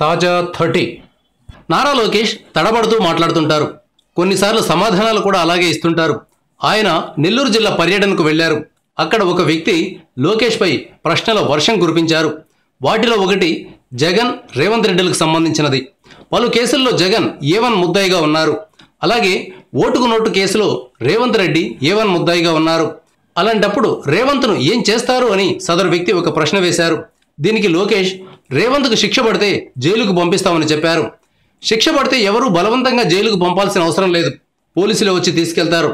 తాజా 30 నారా లోకేష్ తడబడుతూ మాట్లాడుతుంటారు. కొన్నిసార్లు సమాధానాలు కూడా అలాగే ఇస్తుంటారు. ఆయన నెల్లూరు జిల్లా పర్యటనకు వెళ్లారు. అక్కడ ఒక వ్యక్తి లోకేష్ పై ప్రశ్నల వర్షం కురిపించారు. వాటిలో ఒకటి జగన్ రేవంత్ రెడ్డిలకు సంబంధించినది. పలు కేసుల్లో జగన్ A1 ముద్దాయిగా ఉన్నారు. అలాగే ఓటుకు నోటు కేసులో రేవంత్ రెడ్డి A1 ముద్దాయిగా ఉన్నారు. అలాంటప్పుడు రేవంత్ను ఏం చేస్తారు అని సదరు వ్యక్తి ఒక ప్రశ్న వేశారు. దీనికి లోకేష్ రేవంత్కు శిక్ష పడితే జైలుకు పంపిస్తామని చెప్పారు. శిక్ష పడితే ఎవరూ బలవంతంగా జైలుకు పంపాల్సిన అవసరం లేదు, పోలీసులు వచ్చి తీసుకెళ్తారు.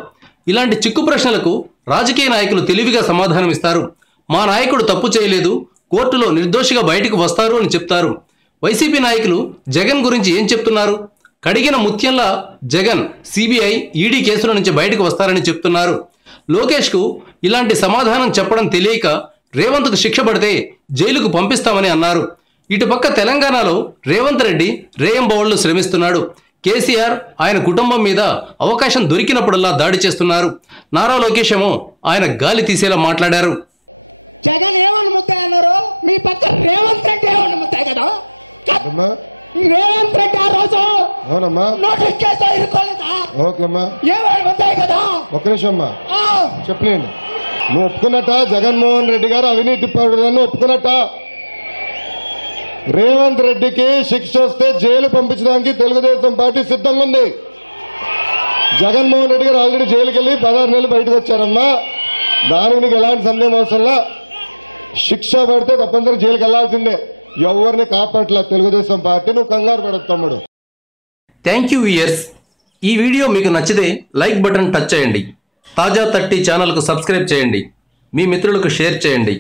ఇలాంటి చిక్కు ప్రశ్నలకు రాజకీయ నాయకులు తెలివిగా సమాధానం ఇస్తారు. మా నాయకుడు తప్పు చేయలేదు, కోర్టులో నిర్దోషిగా బయటకు వస్తారు అని చెప్తారు. వైసీపీ నాయకులు జగన్ గురించి ఏం చెప్తున్నారు? కడిగిన ముత్యంలా జగన్ సిబిఐ ఈడీ కేసుల నుంచి బయటకు వస్తారని చెప్తున్నారు. లోకేష్కు ఇలాంటి సమాధానం చెప్పడం తెలియక రేవంత్కు శిక్ష పడితే జైలుకు పంపిస్తామని అన్నారు. ఇటుపక్క తెలంగాణలో రేవంత్ రెడ్డి రేయంబవళ్లు శ్రమిస్తున్నాడు. కేసీఆర్ ఆయన కుటుంబం మీద అవకాశం దొరికినప్పుడల్లా దాడి చేస్తున్నారు. నారా లోకేష్ ఏమో ఆయన గాలి తీసేలా మాట్లాడారు. జగన్ ఏమని ముద్దాయి అన్నారు, మీ పక్క రేవంత్ రెడ్డి ఏమని ముద్దాయి కదా. రేవంత్ రెడ్డి ఆ రోజు నోటీస్ కేసు ఇరుకోలేదా? ఏమని ముద్దాయి కదా. ఒక నిమిషం అమ్మా చెప్పలేను. నువ్వు ఒప్పుకున్నట్ట జగన్మోహన్ రెడ్డి గారు అవినీతి పరుడని ఒప్పుకున్నట్ట. రేవంత్ రెడ్డికి శిక్ష వస్తే జైలు పంపించడానికి తెలుగుదేశం పార్టీ సిద్ధంగా ఉంది. జగన్మోహన్ రెడ్డి గారు ఆల్రెడీ జైలుకి వెళ్ళి 16 నెలలు బయటకు వచ్చారమ్మా. దానికి నీకు ఎలాంటి సందేహం అవసరంలా. శిక్ష పడితే తప్పనిసరి జైలుకి వెళ్లాల్సిందే. ఎవరిని కాపాట్ల తెలుగుదేశం పార్టీ. నువ్వు కంగారు పడదు తమ్ముడు. Thank you viewers. ఈ వీడియో మీకు నచ్చితే లైక్ బటన్ టచ్ చేయండి. తాజా 30 ఛానల్కు సబ్స్క్రైబ్ చేయండి. మీ మిత్రులకు షేర్ చేయండి.